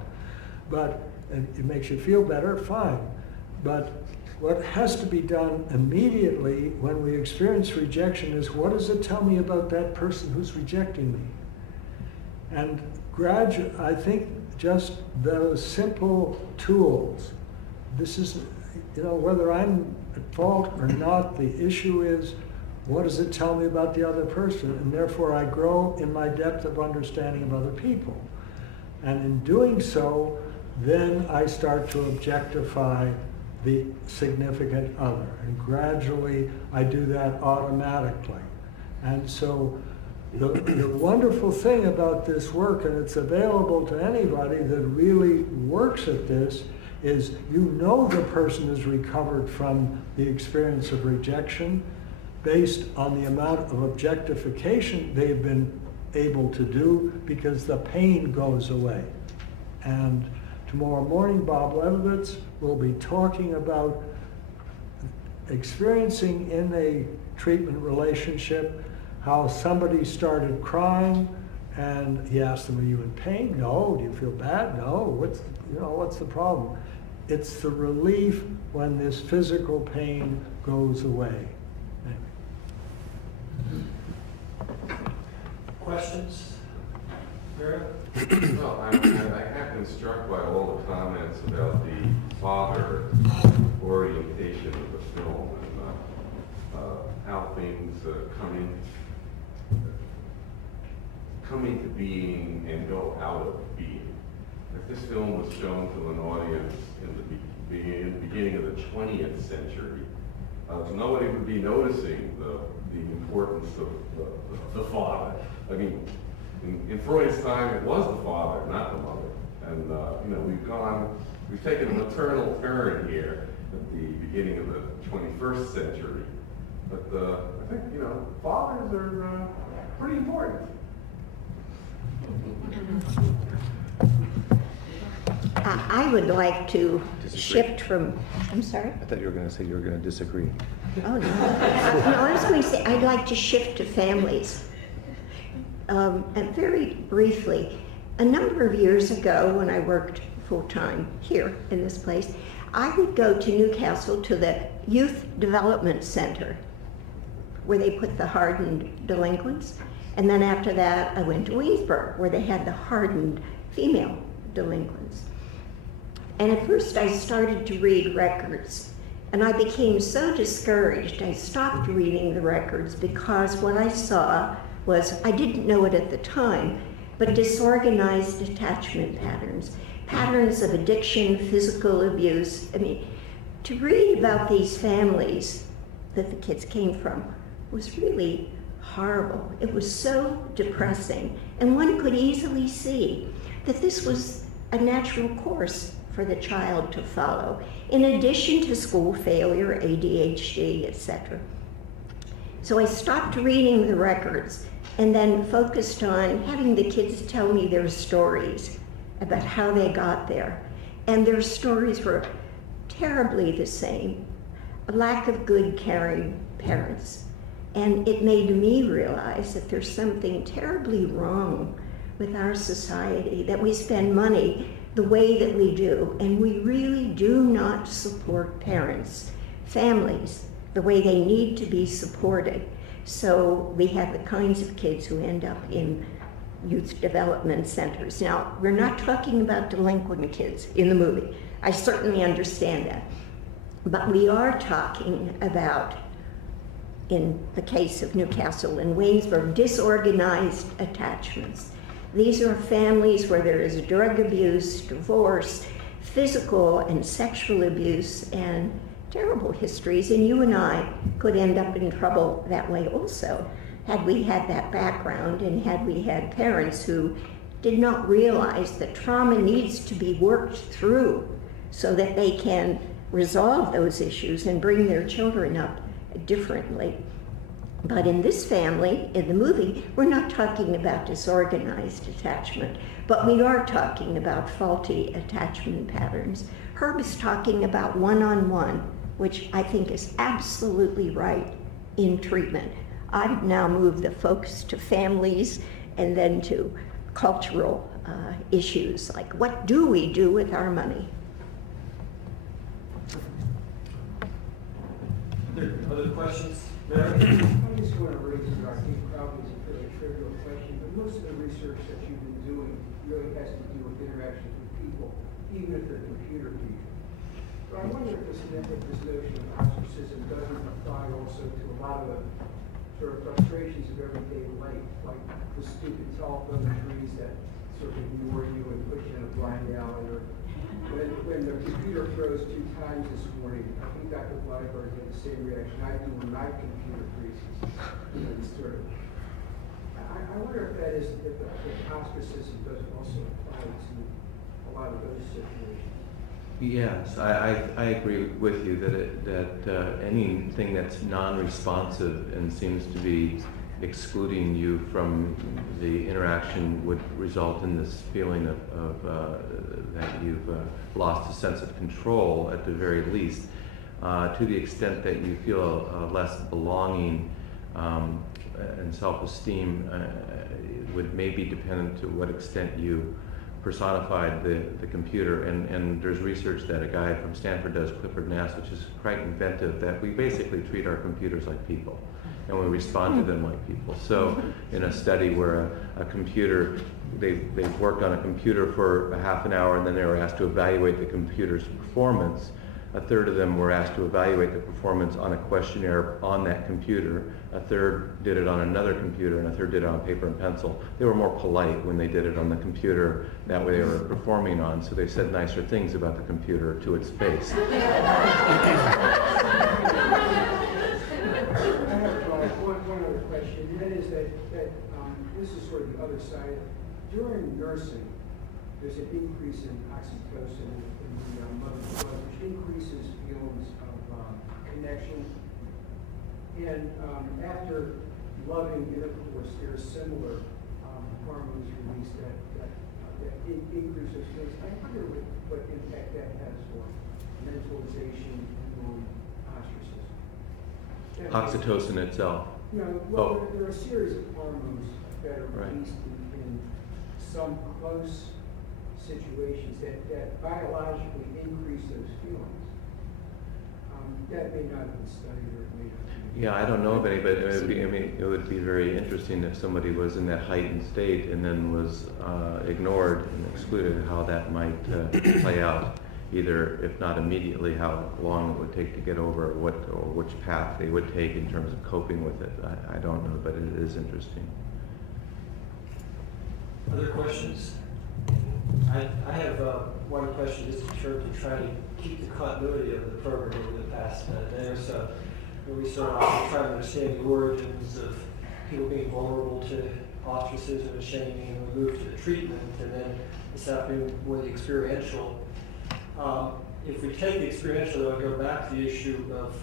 but it makes you feel better, fine. But what has to be done immediately when we experience rejection is, what does it tell me about that person who's rejecting me? And I think just those simple tools, this is, whether I'm at fault or not, the issue is, what does it tell me about the other person? And therefore I grow in my depth of understanding of other people. And in doing so, then I start to objectify the significant other. And gradually I do that automatically. And so the wonderful thing about this work, and it's available to anybody that really works at this, is the person is recovered from the experience of rejection based on the amount of objectification they've been able to do, because the pain goes away. And tomorrow morning, Bob Levovitz will be talking about experiencing in a treatment relationship how somebody started crying, and he asked them, are you in pain? No. Do you feel bad? No. What's the problem? It's the relief when this physical pain goes away. Questions? Vera? Well, I have been struck by all the comments about the father orientation of the film and how things come into being and go out of being. If this film was shown to an audience in the beginning of the 20th century, nobody would be noticing the importance of the father. I mean, in Freud's time, it was the father, not the mother. And we've taken a maternal turn here at the beginning of the 21st century. But I think, fathers are pretty important. I would like to shift from, I'm sorry? I thought you were going to say you were going to disagree. Oh, no. No, I was going to say I'd like to shift to families. And very briefly, a number of years ago when I worked full-time here in this place, I would go to Newcastle to the Youth Development Center where they put the hardened delinquents. And then after that, I went to Williamsburg where they had the hardened female delinquents. And at first I started to read records, and I became so discouraged I stopped reading the records because what I saw was, I didn't know it at the time, but disorganized attachment patterns, patterns of addiction, physical abuse. I mean, to read about these families that the kids came from was really horrible. It was so depressing, and one could easily see that this was a natural course for the child to follow, in addition to school failure, ADHD, etc. So I stopped reading the records and then focused on having the kids tell me their stories about how they got there. And their stories were terribly the same. A lack of good, caring parents. And it made me realize that there's something terribly wrong with our society, that we spend money the way that we do, and we really do not support parents, families, the way they need to be supported. So we have the kinds of kids who end up in youth development centers. Now, we're not talking about delinquent kids in the movie. I certainly understand that. But we are talking about in the case of Newcastle and Waynesburg, disorganized attachments. These are families where there is drug abuse, divorce, physical and sexual abuse, and terrible histories, and you and I could end up in trouble that way also, had we had that background and had we had parents who did not realize that trauma needs to be worked through so that they can resolve those issues and bring their children up differently. But in this family, in the movie, we're not talking about disorganized attachment, but we are talking about faulty attachment patterns. Herb is talking about one-on-one, which I think is absolutely right in treatment. I've now moved the focus to families and then to cultural issues, like what do we do with our money? Other questions? I just want to raise what I think probably is a fairly trivial question, but most of the research that you've been doing really has to do with interactions with people, even if they're computer people. But I wonder if this notion of ostracism doesn't apply also to a lot of the sort of frustrations of everyday life, like the stupid telephone trees that sort of ignore you and push you in a blind alley, or when the computer froze 2 times this morning. I think Dr. Blyberg had the same reaction I do when my computer freezes. You know, this sort of. I wonder if that is if ostracism doesn't also apply to a lot of those situations. Yes, I agree with you that anything that's non-responsive and seems to be excluding you from the interaction would result in this feeling of that you've lost a sense of control at the very least. To the extent that you feel less belonging and self-esteem would maybe depend to what extent you personified the computer, and there's research that a guy from Stanford does, Clifford Nass, which is quite inventive, that we basically treat our computers like people, and we respond to them like people. So in a study where a computer, they worked on a computer for a half an hour and then they were asked to evaluate the computer's performance, a third of them were asked to evaluate the performance on a questionnaire on that computer, a third did it on another computer, and a third did it on paper and pencil. They were more polite when they did it on the computer, that way they were performing on, so they said nicer things about the computer to its face. I have one other question, and that is that this is sort of the other side. During nursing, there's an increase in oxytocin in the mother's blood, which increases feelings of connection. And after loving intercourse, there are similar hormones released that increase those feelings. I wonder what impact that has for mentalization and ostracism. Oxytocin itself. No, well, there are a series of hormones that are released in some close situations that biologically increase those feelings. That may not have been studied, or it may not be. Yeah, I don't know of any, but it would be very interesting if somebody was in that heightened state and then was ignored and excluded, how that might play out. Either, if not immediately, how long it would take to get over, or which path they would take in terms of coping with it. I don't know, but it is interesting. Other questions? I have one question just in terms of trying to keep the continuity of the program over the past day or so. We started off trying to understand the origins of people being vulnerable to ostracism and shaming, and we moved to the treatment, and then this afternoon more the experiential. If we take the experiential, though, and go back to the issue of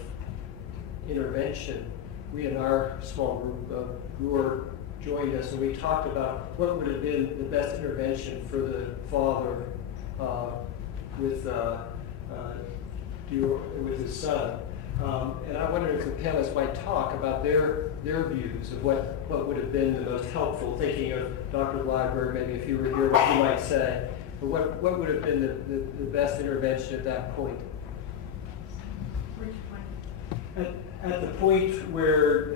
intervention, we in our small group, Brewer joined us, and we talked about what would have been the best intervention for the father with his son. And I wonder if the panelists might talk about their views of what would have been the most helpful, thinking of Dr. Blyberg, maybe if you were here, what you might say. But what would have been the best intervention at that point? Which point? At the point where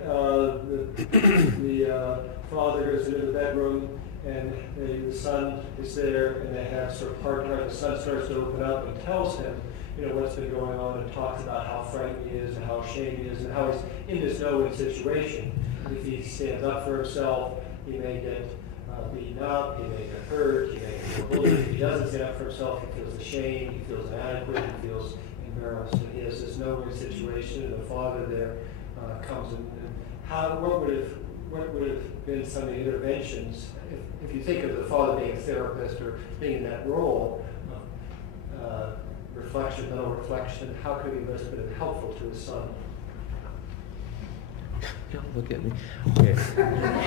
the father goes into the bedroom and the son is there, and they have sort of part time, the son starts to open up and tells him, what's been going on, and talks about how frightened he is and how ashamed he is and how he's in this no-win situation. If he stands up for himself, he may get beaten up, he may get hurt, he may get bullied. If he doesn't stand up for himself, he feels ashamed, he feels inadequate, he feels embarrassed. And he has this no-win situation, and the father there comes in. And what would have been some of the interventions, if you think of the father being a therapist or being in that role, reflection, mental reflection, how could he have been helpful to his son? Don't look at me. Okay.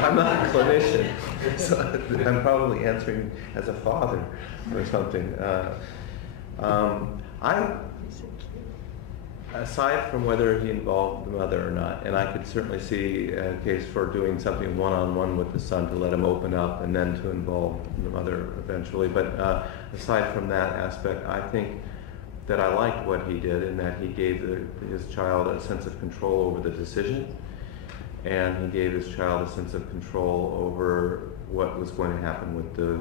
I'm not a clinician, so I'm probably answering as a father or something. Aside from whether he involved the mother or not, and I could certainly see a case for doing something one-on-one with the son to let him open up and then to involve the mother eventually. But aside from that aspect, I think that I liked what he did in that he gave his child a sense of control over the decision, and he gave his child a sense of control over what was going to happen with the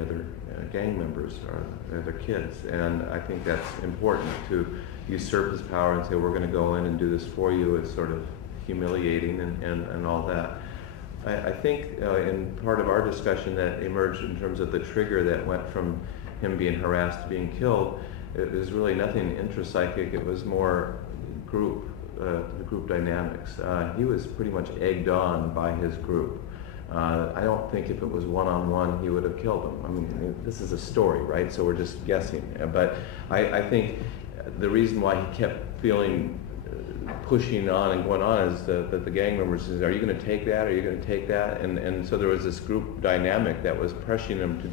other gang members or the other kids. And I think that's important. To usurp his power and say, we're going to go in and do this for you, is sort of humiliating and all that. I think in part of our discussion that emerged in terms of the trigger that went from him being harassed to being killed, it was really nothing intrapsychic. It was more the group dynamics. He was pretty much egged on by his group. I don't think if it was one-on-one he would have killed him. I mean, this is a story, right? So we're just guessing. But I think the reason why he kept feeling pushing on and going on is that the gang members says, are you going to take that? Are you going to take that? And so there was this group dynamic that was pressuring him to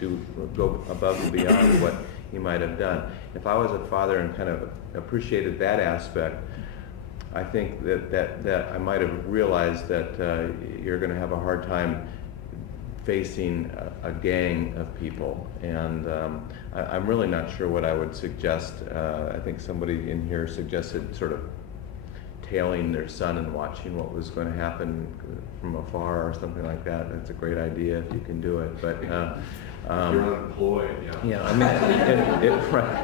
go above and beyond what he might have done. If I was a father and kind of appreciated that aspect, I think that I might have realized that you're going to have a hard time facing a gang of people. And I'm really not sure what I would suggest. I think somebody in here suggested sort of tailing their son and watching what was going to happen from afar or something like that. That's a great idea if you can do it. But you're unemployed, yeah. I mean,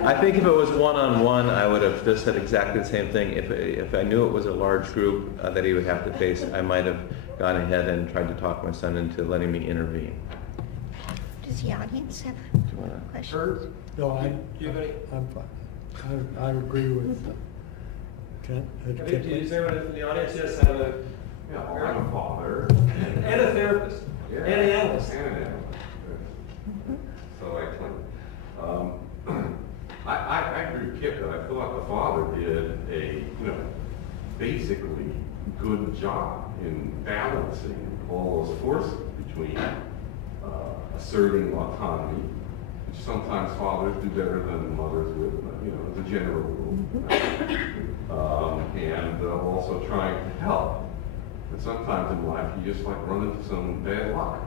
I think if it was one-on-one, I would have just said exactly the same thing. If I knew it was a large group that he would have to face, I might have gone ahead and tried to talk my son into letting me intervene. Does the audience have questions? No, Do you have any? I'm fine. I agree with Kent. Is there anyone in the audience just have a... Yeah, I'm a father. And a therapist. Yeah. And an analyst. And an analyst. So I claim. I agree with Kip that I feel like the father did a, basically good job in balancing all those forces between asserting autonomy, which sometimes fathers do better than mothers with, as a general rule, and also trying to help. And sometimes in life you just run into some bad luck.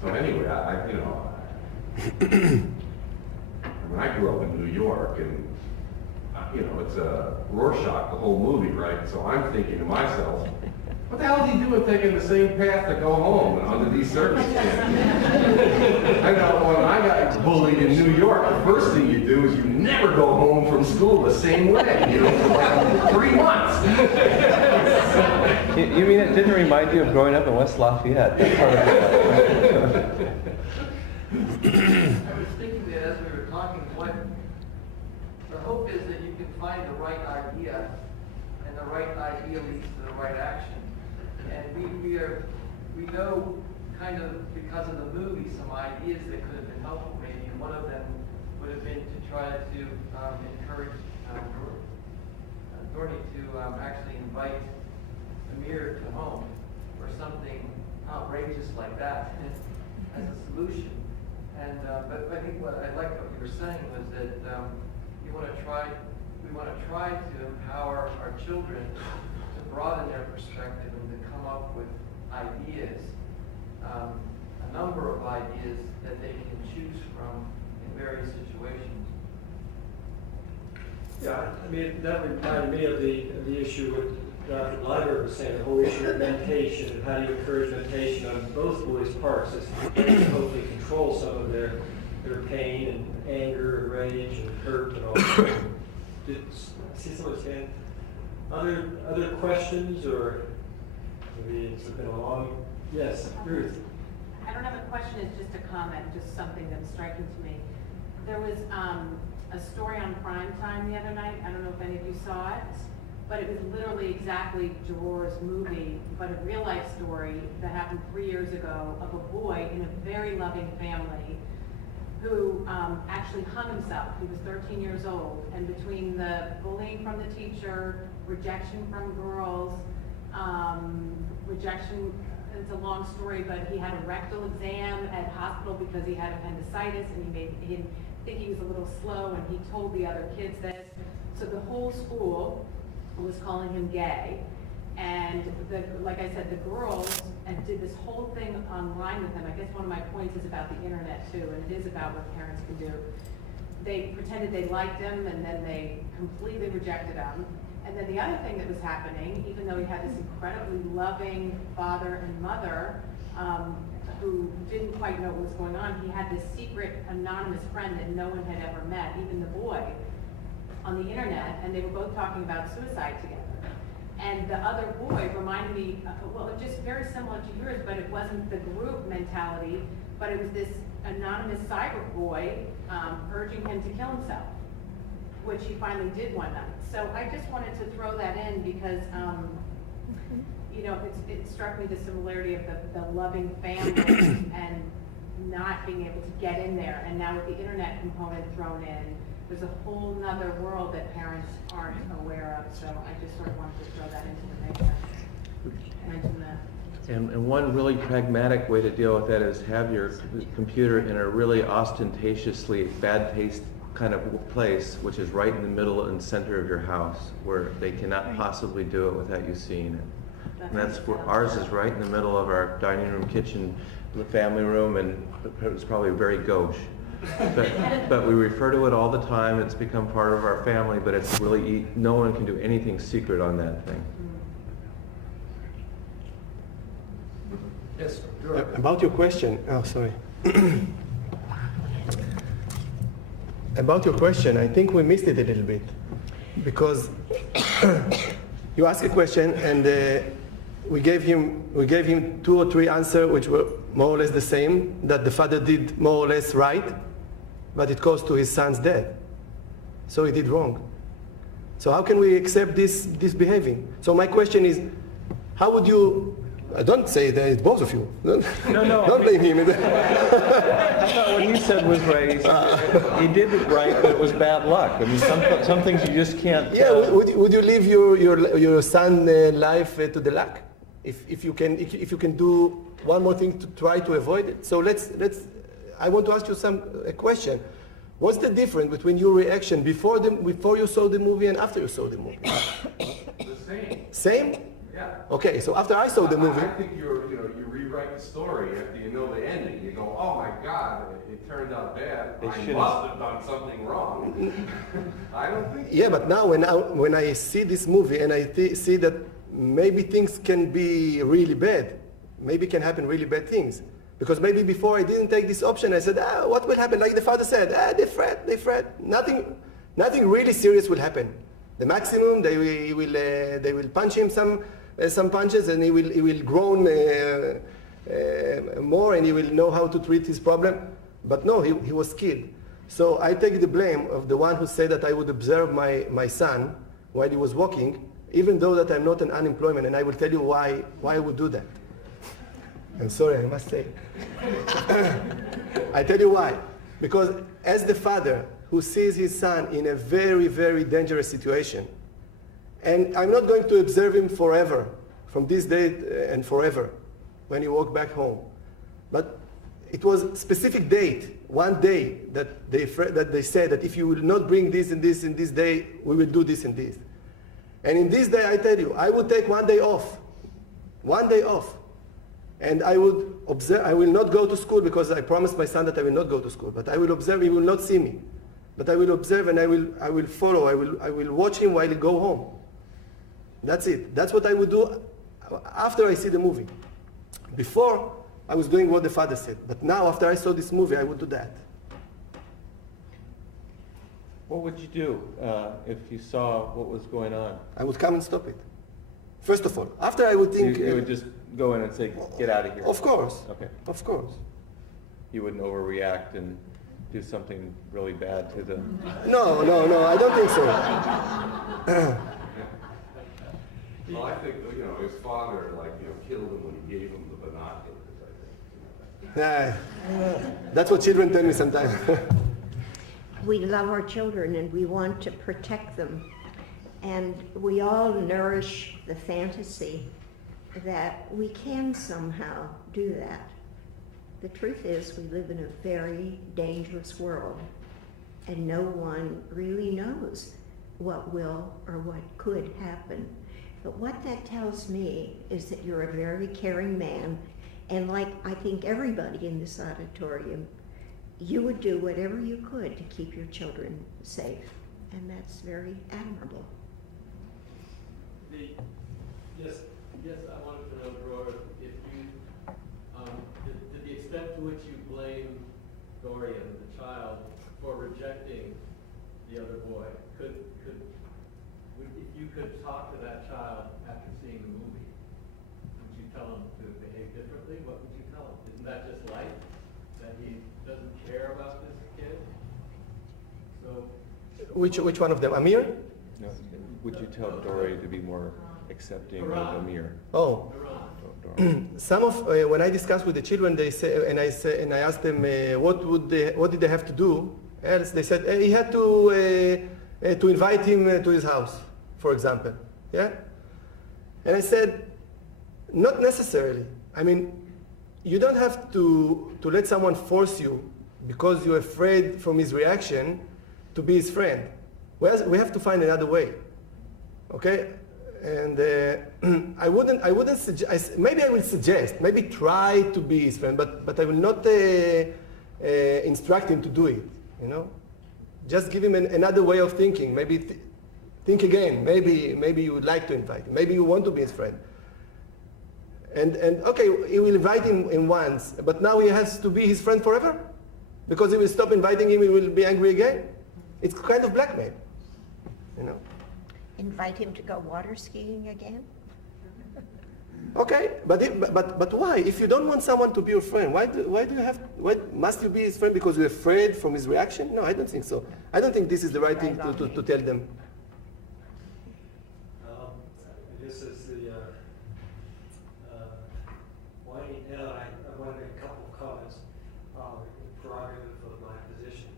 So anyway, I grew up in New York, and it's a Rorschach, the whole movie, right? So I'm thinking to myself, what the hell is he doing taking the same path to go home under these circumstances? I know when I got bullied in New York, the first thing you do is you never go home from school the same way, for like 3 months. You mean it didn't remind you of growing up in West Lafayette? I was thinking that as we were talking, the hope is that you can find the right idea, and the right idea leads to the right action. And we know kind of because of the movie some ideas that could have been helpful maybe, and one of them would have been to try to encourage Dorney to actually invite Amir to home or something outrageous like that as a solution. And but I think what I like what you were saying was that we want to try to empower our children to broaden their perspective and to come up with ideas, a number of ideas that they can choose from in various situations. Yeah, I mean, that reminded me of the issue with Dr. Gleiber was saying, the whole issue of mentation, and how do you encourage mentation on both boys' parts, is to hopefully control some of their pain and anger and rage and hurt and all that. Did I see someone's hand? Other questions, or maybe it's been a long, yes, Ruth? I don't have a question, it's just a comment, just something that's striking to me. There was a story on prime time the other night, I don't know if any of you saw it, but it was literally exactly Gerard's movie, but a real life story that happened 3 years ago of a boy in a very loving family who actually hung himself. He was 13 years old, and between the bullying from the teacher, rejection from girls, rejection, it's a long story, but he had a rectal exam at hospital because he had appendicitis, and he made him think he was a little slow, and he told the other kids this. So the whole school was calling him gay, and like I said, the girls did this whole thing online with him. I guess one of my points is about the internet too, and it is about what parents can do. They pretended they liked him, and then they completely rejected him. And then the other thing that was happening, even though he had this incredibly loving father and mother who didn't quite know what was going on, he had this secret anonymous friend that no one had ever met, even the boy, on the internet, and they were both talking about suicide together. And the other boy reminded me, well, just very similar to yours, but it wasn't the group mentality, but it was this anonymous cyber boy urging him to kill himself, which he finally did one night. So I just wanted to throw that in because, you know, it struck me the similarity of the loving family and not being able to get in there. And now with the internet component thrown in, there's a whole nother world that parents aren't aware of. So I just sort of wanted to throw that into the mix. Mention that. And one really pragmatic way to deal with that is have your computer in a really ostentatiously bad taste kind of place, which is right in the middle and center of your house, where they cannot possibly do it without you seeing it. And that's where ours is right in the middle of our dining room, kitchen, the family room, and it's probably very gauche. But we refer to it all the time. It's become part of our family, but it's really, no one can do anything secret on that thing. Yes, About your question, oh, sorry. About your question, I think we missed it a little bit. Because you asked a question and we gave him 2 or 3 answers which were more or less the same, that the father did more or less right, but it caused to his son's death. So he did wrong. So how can we accept this behaving? So my question is, how would you, don't say that it's both of you. No. Don't blame him. I thought what he said was right. He did it right, but it was bad luck. I mean, some things you just can't. Yeah, would you live your son's life to the luck? If you can do one more thing to try to avoid it. So let's. I want to ask you a question. What's the difference between your reaction before you saw the movie and after you saw the movie? The same. Same? Yeah. Okay, so after I saw the movie. I think you rewrite the story after you know the ending. You go, oh my God, it turned out bad. I must have done something wrong. I don't think so. Yeah, but now when I see this movie and I see that maybe things can be really bad, maybe can happen really bad things. Because maybe before I didn't take this option, I said, what will happen? Like the father said, they fret. Nothing really serious will happen. The maximum, they will punch him some punches, and he will groan more, and he will know how to treat his problem. But no, he was killed. So I take the blame of the one who said that I would observe my son while he was walking, even though that I'm not an unemployment, and I will tell you why I would do that. I'm sorry, I must say. I tell you why. Because as the father who sees his son in a very, very dangerous situation, and I'm not going to observe him forever, from this day and forever, when he walked back home. But it was a specific date, one day, that they said that if you will not bring this and this in this day, we will do this and this. And in this day, I tell you, I would take 1 day off. 1 day off. And I would observe. I will not go to school because I promised my son that I will not go to school. But I will observe. He will not see me, but I will observe and I will follow. I will watch him while he go home. That's it. That's what I would do after I see the movie. Before, I was doing what the father said. But now, after I saw this movie, I would do that. What would you do if you saw what was going on? I would come and stop it. First of all. After I would think... You would just go in and say, get out of here. Of course. Okay. Of course. You wouldn't overreact and do something really bad to the... No, I don't think so. Well, I think, his father, killed him when he gave him the binoculars, I think. That's what children tell me sometimes. We love our children and we want to protect them. And we all nourish the fantasy that we can somehow do that. The truth is we live in a very dangerous world and no one really knows what will or what could happen. But what that tells me is that you're a very caring man, and like I think everybody in this auditorium, you would do whatever you could to keep your children safe, and that's very admirable. Yes, I wanted to know, Dror, if you, to the extent to which you blame Dorian, the child, for rejecting the other boy, if you could talk to that child after seeing the movie, would you tell him to behave differently? What would you tell him? Isn't that just life? That he doesn't care about this kid? So. Which one of them? Amir? No. Would you tell Dory to be more accepting of Amir? Oh. Some of when I discuss with the children, they say, and I ask them what did they have to do? Else they said he had to invite him to his house, for example. Yeah. And I said, not necessarily. I mean, you don't have to let someone force you because you're afraid from his reaction to be his friend. We have to find another way. Okay. And I wouldn't suggest. Maybe I will suggest. Maybe try to be his friend, but I will not instruct him to do it. Just give him another way of thinking. Maybe think again. Maybe you would like to invite him. Maybe you want to be his friend. And okay, he will invite him once, but now he has to be his friend forever, because he will stop inviting him. He will be angry again. It's kind of blackmail. Invite him to go water skiing again? Okay, but why? If you don't want someone to be your friend, why must you be his friend because you're afraid from his reaction? No, I don't think so. I don't think this is the right thing to tell them. This is the winding down. I want to make a couple of comments, prerogative of my position.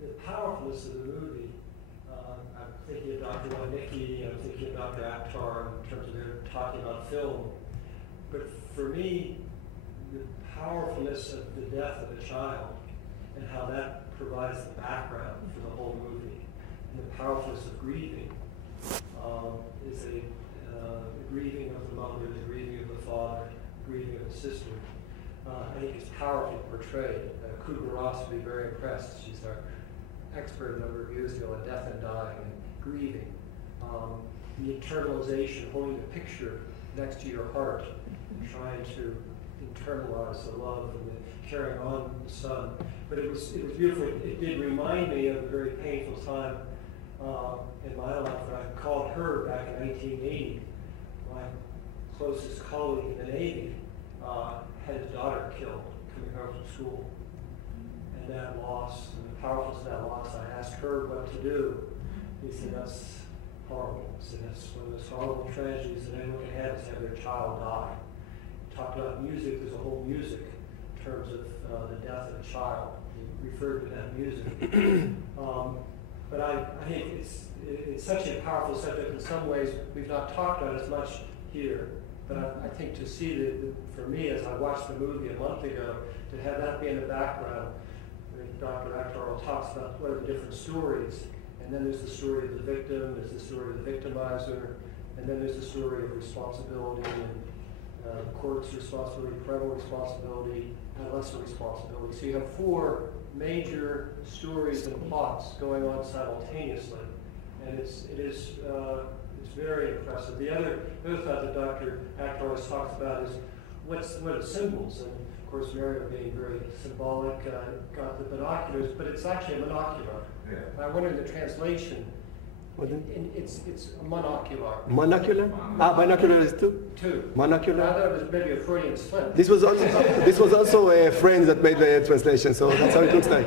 The powerfulness of the movie, I'm thinking of Dr. Wanicki, I'm thinking of Dr. Akhtar in terms of their talking about film. But for me, the powerfulness of the death of a child and how that provides the background for the whole movie, and the powerfulness of grieving is the grieving of the mother, the grieving of the father, the grieving of the sister. I think it's powerfully portrayed. Kubler-Ross would be very impressed. She's our expert a number of years ago on death and dying and grieving. The internalization, holding the picture next to your heart, trying to internalize the love and the carrying on the son. But it was beautiful. It did remind me of a very painful time in my life when I called her back in 1980. My closest colleague in the Navy had his daughter killed coming home from school. And that loss, and the powerfulness of that loss, I asked her what to do. He said, that's horrible. He said, that's one of those horrible tragedies that anyone can have, is have their child die. He talked about music, there's a whole music in terms of the death of a child. He referred to that music. But I think it's such a powerful subject. In some ways, we've not talked about it as much here. But I think to see for me, as I watched the movie a month ago, to have that be in the background, I think Dr. Akhtar talks about what are the different stories. And then there's the story of the victim, there's the story of the victimizer, and then there's the story of responsibility and court's responsibility, parental responsibility, adolescent responsibility. So you have 4 major stories and plots going on simultaneously, and it's very impressive. The other thought that Dr. Acker always talks about is what are symbols, and of course Mario being very symbolic, got the binoculars, but it's actually a monocular. Yeah. I wonder in the translation, it's a monocular. Monocular? Binocular is 2? 2. Monocular? I thought it was maybe a Freudian slip. This was also a friend that made the translation, so that's how it looks like.